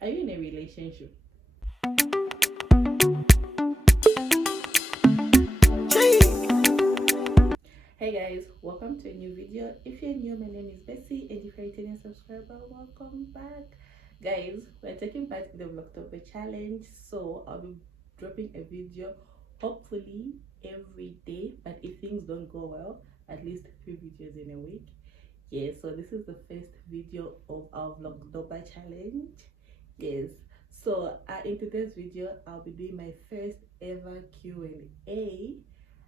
Are you in a relationship? Hey guys, welcome to a new video. If you're new, my name is Bessie, and if you're a returning subscriber, welcome back. Guys, we're taking part in the Vlogtomber challenge, so I'll be dropping a video hopefully every day, but if things don't go well, at least 3 videos in a week. Yeah, so this is the first video of our Vlogtomber challenge. Yes, so in today's video, I'll be doing my first ever Q&A.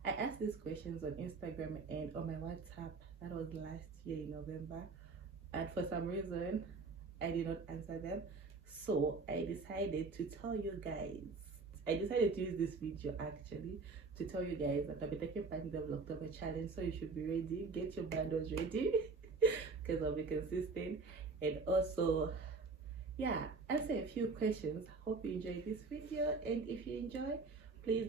I asked these questions on Instagram and on my WhatsApp. That was last year in November, and for some reason I did not answer them. So I decided to tell you guys. I decided to use this video actually to tell you guys that I'll be taking part in the Vlogtober challenge. So you should be ready. Get your bundles ready because I'll be consistent, and also yeah, answer a few questions. Hope you enjoyed this video, and if you enjoy, please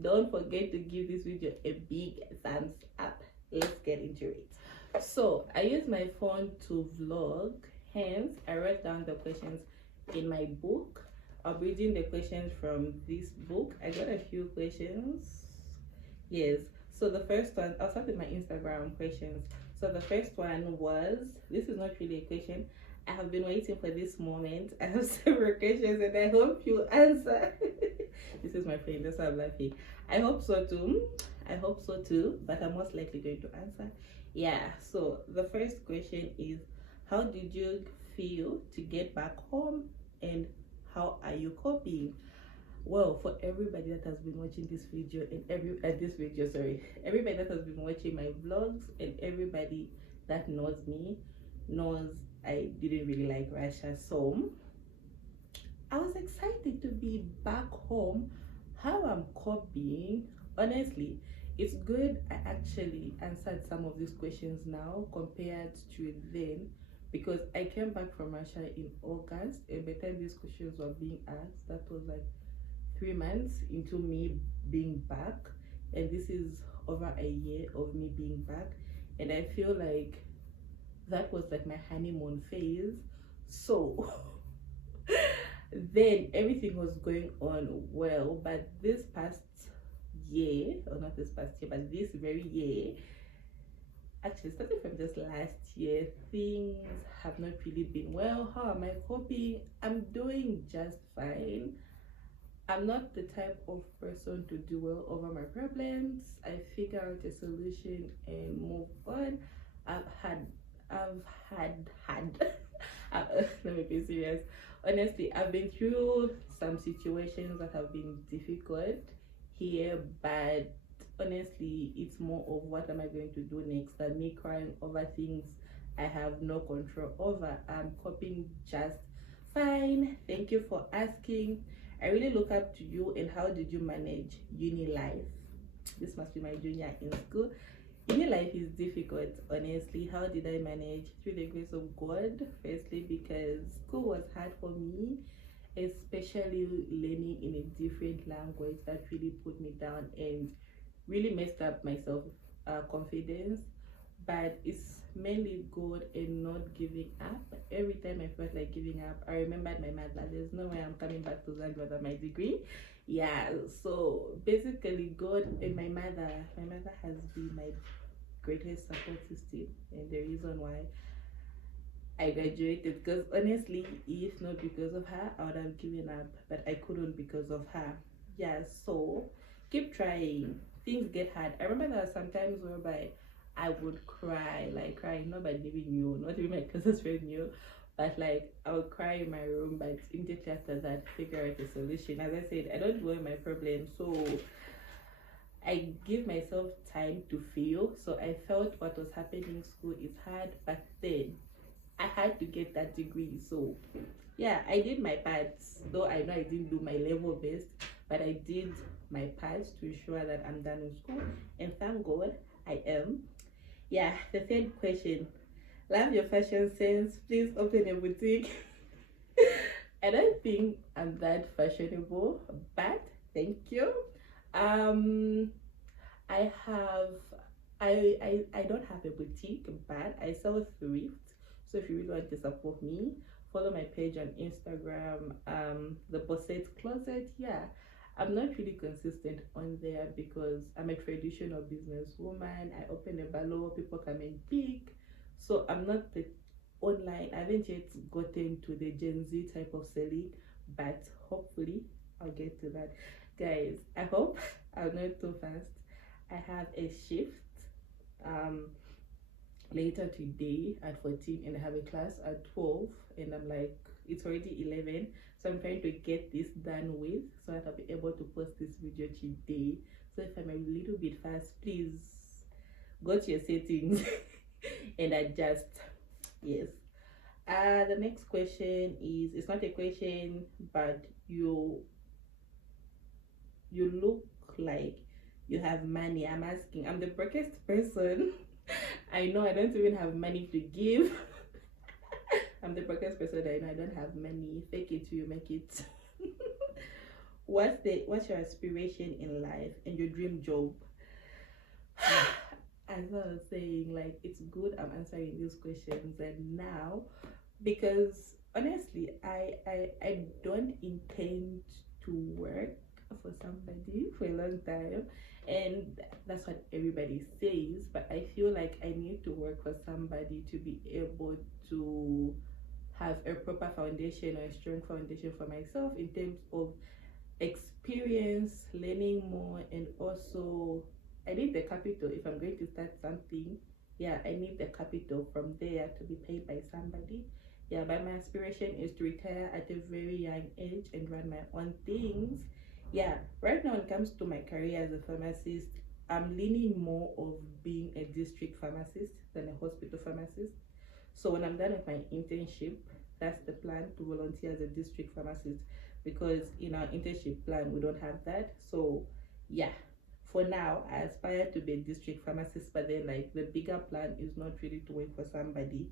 don't forget to give this video a big thumbs up. Let's get into it. So I use my phone to vlog, hence I wrote down the questions in my book. I'm reading the questions from this book. I got a few questions. Yes, so the first one, I'll start with my Instagram questions. So the first one was, this is not really a question, I have been waiting for this moment. I have several questions and I hope you answer. This is my friend, that's why I'm laughing. I hope so too. I hope so too, but I'm most likely going to answer. Yeah, so the first question is, how did you feel to get back home and how are you coping? Well, for everybody that has been watching this video and everybody that has been watching my vlogs and everybody that knows me knows I didn't really like Russia, so I was excited to be back home. How I'm coping, honestly, it's good. I actually answered some of these questions now compared to then, because I came back from Russia in August, and by the time these questions were being asked, that was like 3 months into me being back, and this is over a year of me being back, and I feel like that was like my honeymoon phase. So then everything was going on well, but this past year, or not this past year, but this very year, actually starting from just last year, things have not really been well. How am I coping? I'm doing just fine. I'm not the type of person to do well over my problems. I figure out a solution and move on. I've had let me be serious. Honestly, I've been through some situations that have been difficult here, but honestly, it's more of what am I going to do next than me crying over things I have no control over. I'm coping just fine. Thank you for asking. I really look up to you. And how did you manage uni life? This must be my junior in school. Uni life is difficult, honestly. How did I manage? Through the grace of God, firstly, because school was hard for me, especially learning in a different language. That really put me down and really messed up my self confidence. But it's mainly God and not giving up. Every time I felt like giving up, I remembered my mother. There's no way I'm coming back to that without my degree. Yeah, so basically God and my mother has been my greatest support system and the reason why I graduated, because honestly, if not because of her, I would have given up, but I couldn't because of her. Yeah, so keep trying. Things get hard. I remember there were some times whereby I would cry, like crying, nobody even knew, not even my closest friend knew, but like I would cry in my room, but immediately after that, figure out a solution. As I said, I don't dwell my problems, so I give myself time to feel. So I felt what was happening in school is hard, but then I had to get that degree. So yeah, I did my part, though I know I didn't do my level best, but I did my part to ensure that I'm done with school, and thank God I am. Yeah, the third question, love your fashion sense, please open a boutique. I don't think I'm that fashionable, but thank you. I have I don't have a boutique, but I sell thrift. So if you really want to support me follow my page on Instagram, the Bosset Closet. Yeah, I'm not really consistent on there because I'm a traditional businesswoman. I open a balloon, people come and pick. So I'm not the online. I haven't yet gotten to the Gen Z type of selling, but hopefully I'll get to that. Guys, I hope I'm not too fast. I have a shift um later today at 14, and I have a class at 12, and I'm like, it's already 11, so I'm trying to get this done with so that I'll be able to post this video today. So if I'm a little bit fast, please go to your settings and adjust. Yes. The next question is, it's not a question, but you look like you have money. I'm asking, I'm the brokest person. I know I don't even have money to give. I'm the brokest person. I know I don't have money. Fake it till you make it. What's your aspiration in life and your dream job? As I was saying, like, it's good I'm answering these questions and now, because honestly I don't intend to work for somebody for a long time, and that's what everybody says, but I feel like I need to work for somebody to be able to have a proper foundation or a strong foundation for myself in terms of experience, learning more, and also I need the capital if I'm going to start something. Yeah, I need the capital from there to be paid by somebody. Yeah, but my aspiration is to retire at a very young age and run my own things. Yeah, right now when it comes to my career as a pharmacist, I'm leaning more of being a district pharmacist than a hospital pharmacist. So when I'm done with my internship, that's the plan, to volunteer as a district pharmacist, because in our internship plan we don't have that. So yeah, for now I aspire to be a district pharmacist, but then like the bigger plan is not really to work for somebody.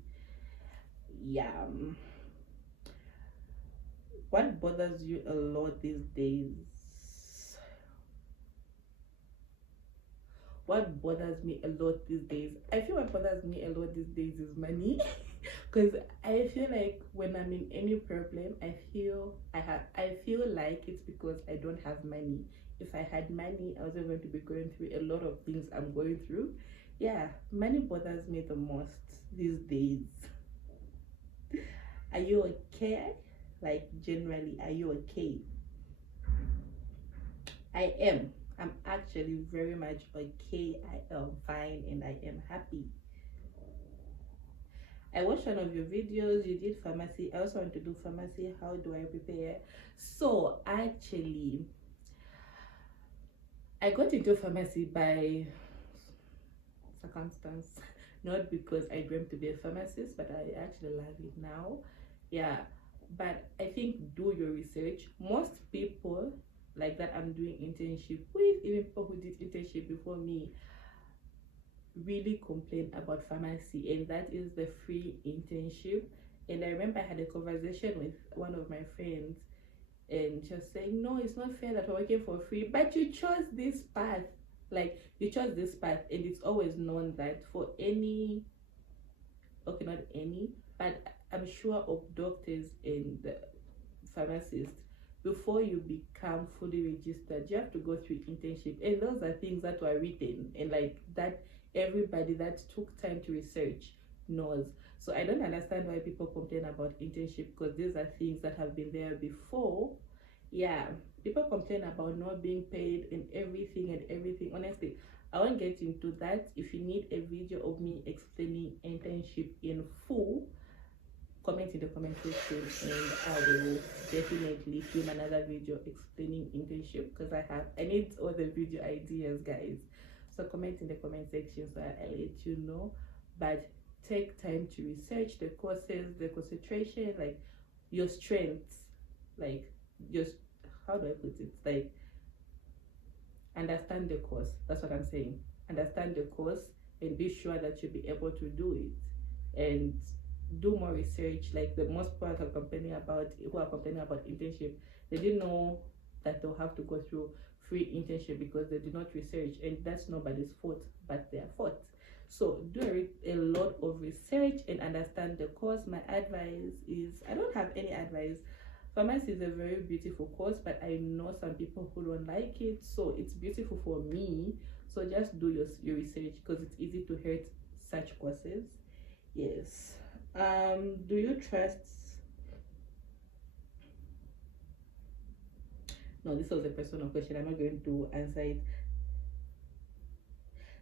Yeah. What bothers you a lot these days? What bothers me a lot these days? I feel what bothers me a lot these days is money. Because I feel like when I'm in any problem, I feel like it's because I don't have money. If I had money, I wasn't going to be going through a lot of things I'm going through. Yeah, money bothers me the most these days. Are you okay? Like, generally, are you okay? I am. I'm actually very much okay. I am fine and I am happy. I watched one of your videos. You did pharmacy. I also want to do pharmacy. How do I prepare? So actually, I got into pharmacy by circumstance, not because I dreamt to be a pharmacist, but I actually love it now. Yeah, but I think do your research. Most people like that I'm doing internship with, even people who did internship before me, really complain about pharmacy, and that is the free internship. And I remember I had a conversation with one of my friends, and just saying, no, it's not fair that we're working for free, but you chose this path. Like, you chose this path, and it's always known that for any, okay, not any, but I'm sure of doctors and pharmacists, before you become fully registered, you have to go through internship, and those are things that were written, and like that everybody that took time to research knows. So I don't understand why people complain about internship, because these are things that have been there before. Yeah, people complain about not being paid and everything. Honestly, I won't get into that. If you need a video of me explaining internship in full, comment in the comment section and I will definitely film another video explaining internship, because I need all the video ideas, guys. So comment in the comment section so I'll let you know. But take time to research the courses, the concentration, like your strengths, like just, how do I put it, like understand the course. That's what I'm saying. Understand the course and be sure that you'll be able to do it, and do more research. Like the most part of complaining about, who are complaining about internship, they didn't know that they'll have to go through free internship because they did not research, and that's nobody's fault but their fault. So do a lot of research and understand the course. My advice is, I don't have any advice. Pharmacy is a very beautiful course, but I know some people who don't like it, so it's beautiful for me. So just do your research, because it's easy to hate such courses. Yes. Do you trust, no, this was a personal question, I'm not going to answer it.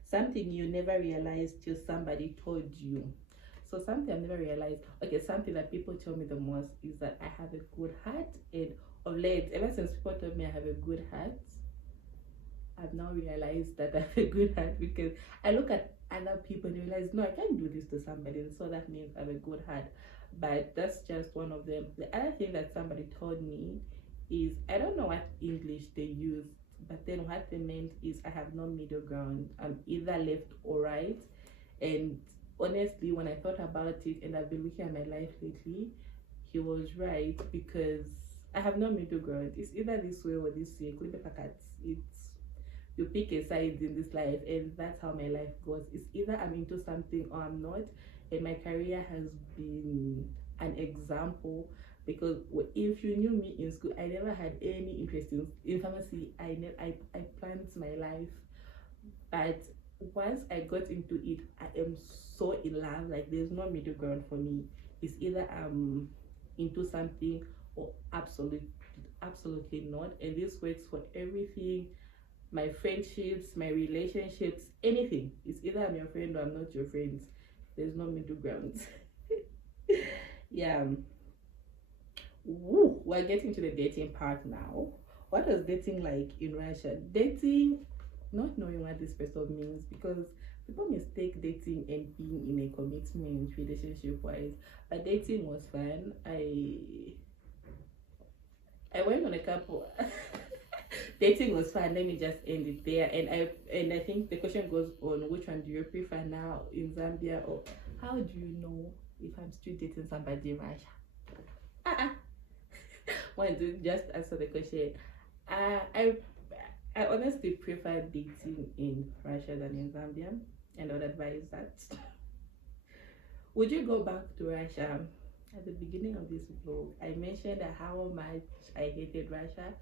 Something you never realized till somebody told you. So something I've never realized, okay, something that people tell me the most is that I have a good heart. And of late, ever since people told me I have a good heart, I've now realized that I have a good heart, because I look at other people and realize, no, I can't do this to somebody, so that means I have a good heart. But that's just one of them. The other thing that somebody told me is, I don't know what English they use, but then what they meant is I have no middle ground. I'm either left or right. And honestly, when I thought about it, and I've been looking at my life lately, he was right, because I have no middle ground. It's either this way or this way. It's, you pick a side in this life, and that's how my life goes. It's either I'm into something or I'm not. And my career has been an example, because if you knew me in school, I never had any interest in pharmacy. I planned my life, but once I got into it, I am so in love. Like, there's no middle ground for me. It's either I'm into something or absolutely not. And this works for everything. My friendships, my relationships, anything. It's either I'm your friend or I'm not your friend. There's no middle ground. Yeah. Woo, we're getting to the dating part now. What is dating like in Russia? Dating, not knowing what this person means, because people mistake dating and being in a commitment relationship wise. But dating was fun. I went on a couple. Dating was fun. Let me just end it there. And I think the question goes on, which one do you prefer now, in Zambia, or how do you know if I'm still dating somebody in Russia? Want to just answer the question. I honestly prefer dating in Russia than in Zambia, and I would advise that. Would you go back to Russia? At the beginning of this vlog, I mentioned how much I hated Russia,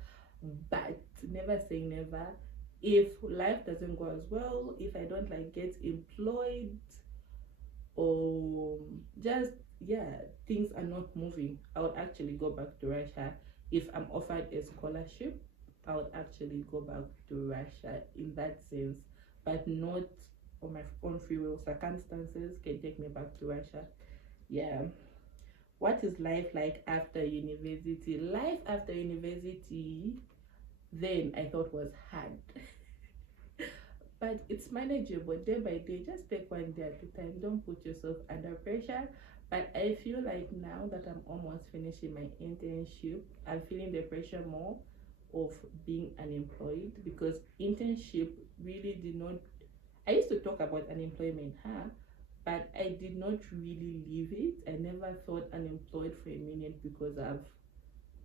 but never say never. If life doesn't go as well, if I don't like get employed, or just, yeah, things are not moving, I would actually go back to Russia. If I'm offered a scholarship, I would actually go back to Russia in that sense, but not on my own free will. Circumstances can take me back to Russia. Yeah. What is life like after university? Life after university, then I thought was hard. But it's manageable day by day. Just take one day at a time. Don't put yourself under pressure. But I feel like now that I'm almost finishing my internship, I'm feeling the pressure more of being unemployed, because internship really did not, I used to talk about unemployment, but I did not really leave it. I never thought unemployed for a minute, because I've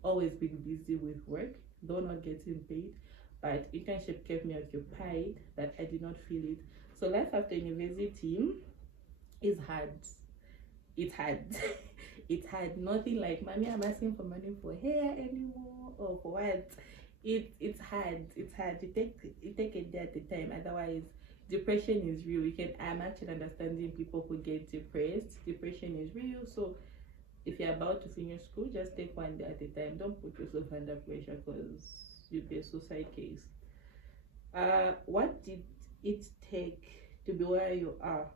always been busy with work, though not getting paid. But internship kept me occupied, that I did not feel it. So life after university is hard. It's hard. It's hard. Nothing like, mommy, I'm asking for money for hair anymore, or for what. It's hard. It's hard. You take a day at a time. Otherwise, depression is real. I'm actually understanding people who get depressed. Depression is real. So if you're about to finish school, just take one day at a time. Don't put yourself under pressure, because you'll be a suicide case. What did it take to be where you are?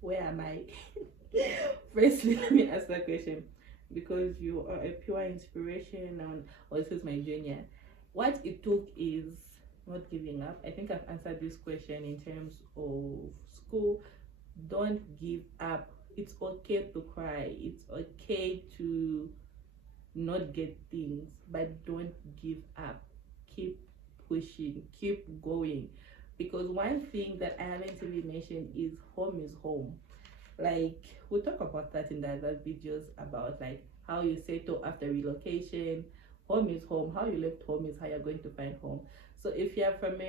Where am I? Firstly, let me ask that question, because you are a pure inspiration, and this is my junior. What it took is not giving up. I think I've answered this question in terms of school. Don't give up. It's okay to cry. It's okay to not get things, but don't give up. Keep pushing, keep going. Because one thing that I haven't even mentioned is home is home. Like, we'll talk about that in the other videos, about like how you settle after relocation. Home is home. How you left home is how you're going to find home. So if you're from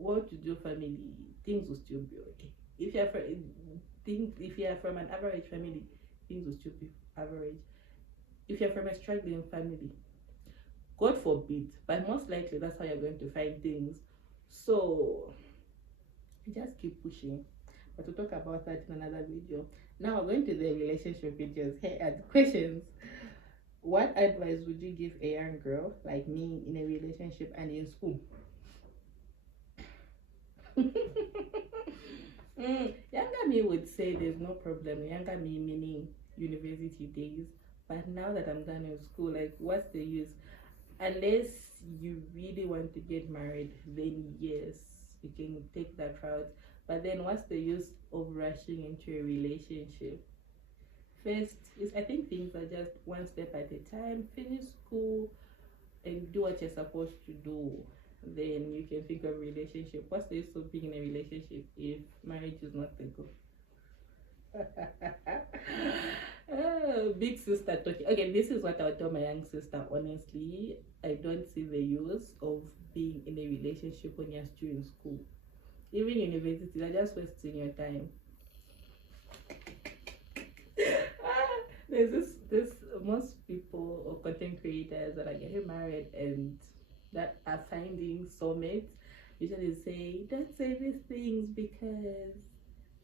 what to do family, things will still be okay. If you're from if you're from an average family, things will still be average. If you're from a struggling family, God forbid, but most likely that's how you're going to find things. So just keep pushing. But we'll talk about that in another video. Now we're going to the relationship videos. Hey, and questions. What advice would you give a young girl like me in a relationship and in school? Younger me would say there's no problem. Younger me meaning university days. But now that I'm done with school, like what's the use? Unless you really want to get married, then yes, you can take that route. But then what's the use of rushing into a relationship? First is, I think things are just one step at a time. Finish school and do what you're supposed to do. Then you can think of relationship. What's the use of being in a relationship if marriage is not the goal? Oh, big sister talking. Okay, this is what I would tell my young sister. Honestly, I don't see the use of being in a relationship when you're still in school. Even university, they're just wasting your time. There's this most people or content creators that are getting married and that are finding soulmates usually say, don't say these things because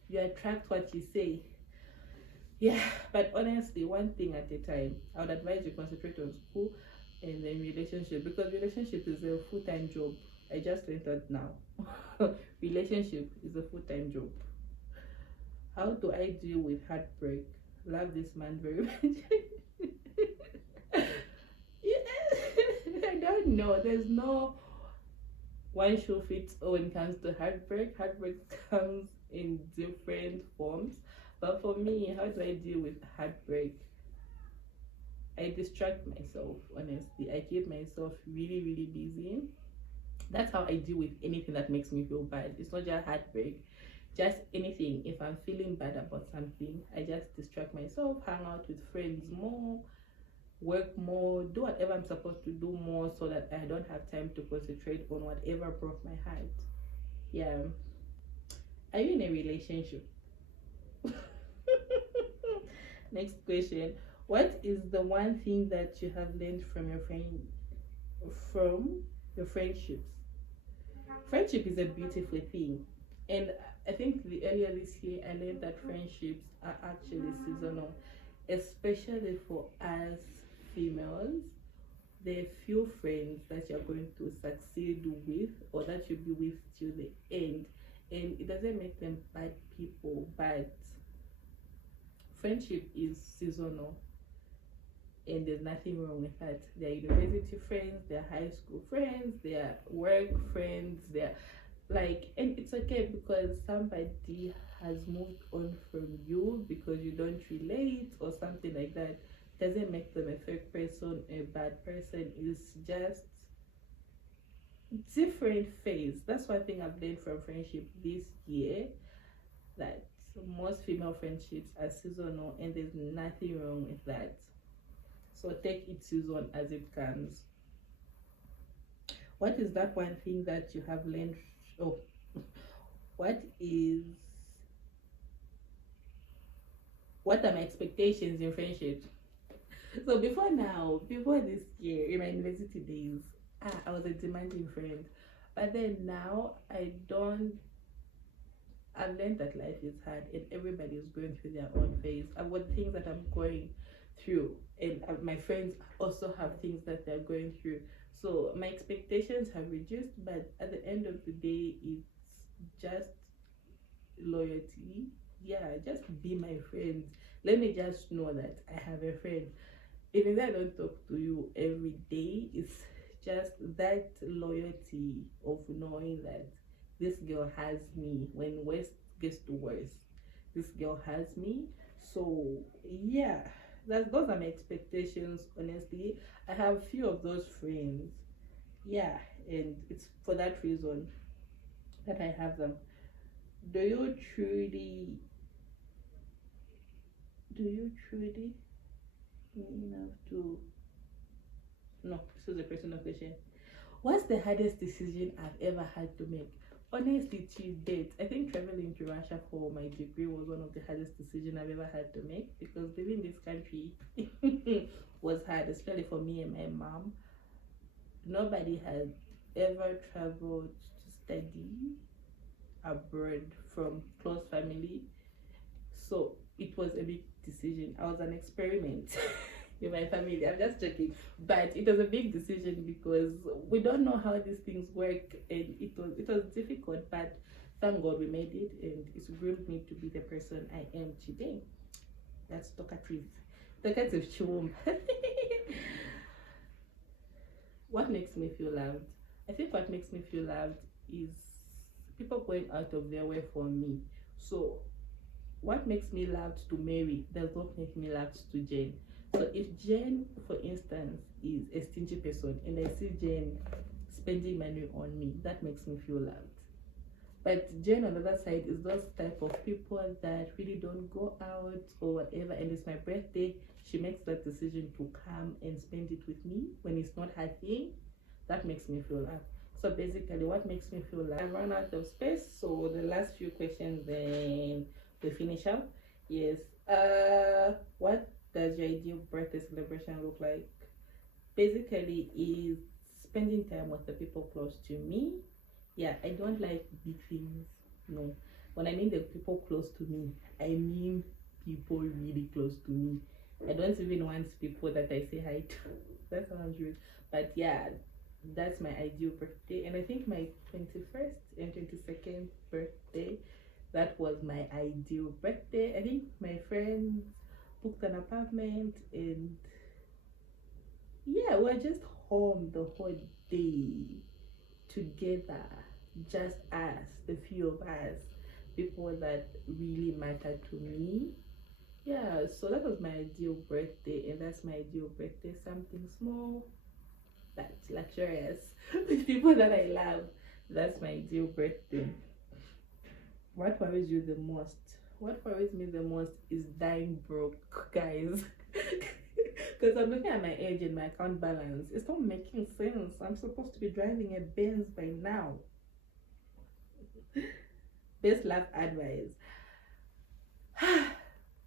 you attract what you say. Yeah, but honestly, one thing at a time. I would advise you concentrate on school and then relationship, because relationship is a full-time job. I just learned that now. Relationship is a full-time job. How do I deal with heartbreak? Love this man very much. I don't know. There's no one shoe fits all when it comes to heartbreak. Heartbreak comes in different forms. But for me, how do I deal with heartbreak? I distract myself, honestly. I keep myself really, really busy. That's how I deal with anything that makes me feel bad. It's not just heartbreak, just anything. If I'm feeling bad about something, I just distract myself, hang out with friends more, work more, do whatever I'm supposed to do more so that I don't have time to concentrate on whatever broke my heart. Yeah. Are you in a relationship? Next question. What is the one thing that you have learned from your friendships? Friendship is a beautiful thing, and I think earlier this year I learned that friendships are actually seasonal, especially for us females. There are few friends that you're going to succeed with or that you'll be with till the end, and it doesn't make them bad people, but friendship is seasonal and there's nothing wrong with that. They're university friends, they're high school friends, they're work friends, they're like, and it's okay because somebody has moved on from you because you don't relate or something like that. Doesn't make them a fake person, a bad person. It's just different phase. That's one thing I've learned from friendship this year, that most female friendships are seasonal and there's nothing wrong with that. So take each season as it comes. What is that one thing that you have learned? Oh, what are my expectations in friendship? So before this year, in my university days, I was a demanding friend. But then now I've learned that life is hard and everybody is going through their own phase. I've got things that I'm going through, and my friends also have things that they're going through. So my expectations have reduced, but at the end of the day, it's just loyalty. Yeah, just be my friend. Let me just know that I have a friend. Even though I don't talk to you every day, it's just that loyalty of knowing that this girl has me. When worst gets to worst, this girl has me. So yeah, those are my expectations. Honestly, I have few of those friends. Yeah, and it's for that reason that I have them. Do you truly enough to no, this is a personal question. What's the hardest decision I've ever had to make? Honestly, to date, I think traveling to Russia for my degree was one of the hardest decisions I've ever had to make, because living in this country was hard, especially for me and my mom. Nobody had ever traveled to study abroad from close family, so it was a big decision. I was an experiment in my family. I'm just joking, but it was a big decision because we don't know how these things work, and it was difficult. But thank God we made it, and it's groomed me to be the person I am today. That's talkative chum. What makes me feel loved? I think what makes me feel loved is people going out of their way for me. So what makes me loved to Mary does not make me loved to Jane. So if Jane, for instance, is a stingy person and I see Jane spending money on me, that makes me feel loved. But Jane on the other side is those type of people that really don't go out or whatever, and it's my birthday, she makes that decision to come and spend it with me when it's not her thing. That makes me feel loved. So basically, what makes me feel like I run out of space. So the last few questions, then we finish up. Yes. What does your ideal birthday celebration look like? Basically, is spending time with the people close to me. Yeah, I don't like big things. No. When I mean the people close to me, I mean people really close to me. I don't even want people that I say hi to. That sounds rude. But yeah, that's my ideal birthday. And I think my 21st and 22nd birthday, that was my ideal birthday. I think my friends booked an apartment, and yeah, we're just home the whole day together, just us, the few of us, people that really matter to me. Yeah, so that was my ideal birthday, and that's my ideal birthday. Something small but luxurious with people that I love. That's my ideal birthday. What worries you the most? What worries me the most is dying broke, guys. Because I'm looking at my age and my account balance. It's not making sense. I'm supposed to be driving a Benz by now. Best life advice.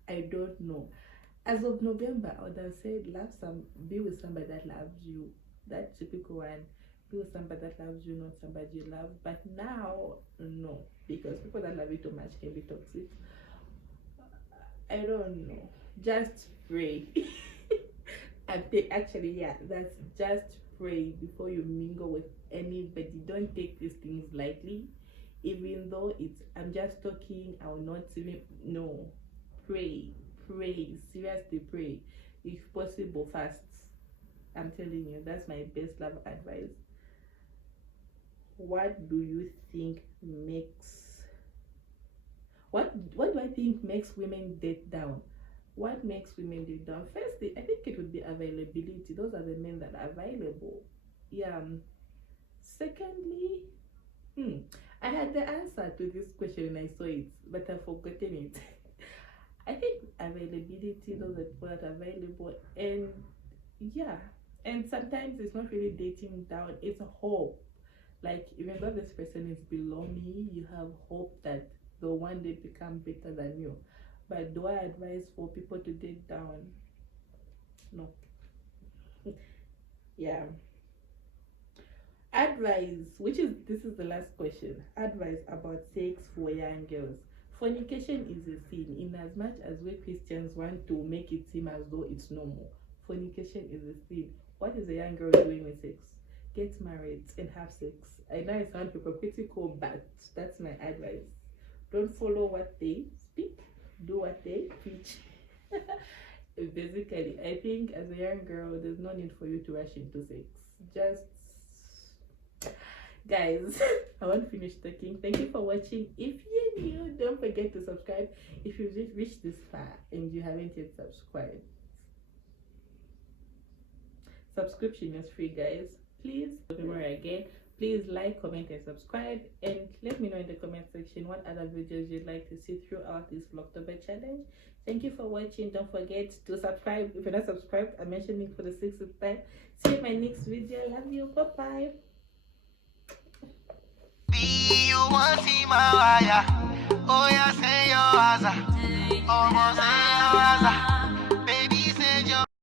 I don't know. As of November, I would have said be with somebody that loves you. That typical one. Be with somebody that loves you, not somebody you love. But now, no. Because people that love you too much can be toxic. I don't know. Just pray. Actually, yeah, that's just pray before you mingle with anybody. Don't take these things lightly. Even though I'm just talking, I will not even, no. Pray, seriously pray. If possible, fast. I'm telling you, that's my best love advice. What do you think makes what do I think makes women date down? What makes women date down? Firstly, I think it would be availability. Those are the men that are available. Yeah. Secondly, I had the answer to this question when I saw it, but I've forgotten it. I think availability, those are people that are available, and yeah, and sometimes it's not really dating down, it's a hope. Like, even though this person is below me, you have hope that they'll one day become better than you. But do I advise for people to date down? No. Yeah. Advice, this is the last question. Advice about sex for young girls. Fornication is a sin, in as much as we Christians want to make it seem as though it's normal. Fornication is a sin. What is a young girl doing with sex? Get married and have sex. I know I sound hypocritical, but that's my advice. Don't follow what they speak, do what they preach. Basically, I think as a young girl, there's no need for you to rush into sex. Just, guys, I won't finish talking. Thank you for watching. If you're new, don't forget to subscribe. If you've reached this far and you haven't yet subscribed, subscription is free, guys. Please remember again, please like, comment and subscribe, and let me know in the comment section what other videos you'd like to see throughout this Vlogtomber challenge. Thank you for watching. Don't forget to subscribe if you're not subscribed. I'm mentioning for the 6th time. See you in my next video. Love you. Bye bye. Be you want see my wire. Oh yeah, say your asa. Oh, say your asa.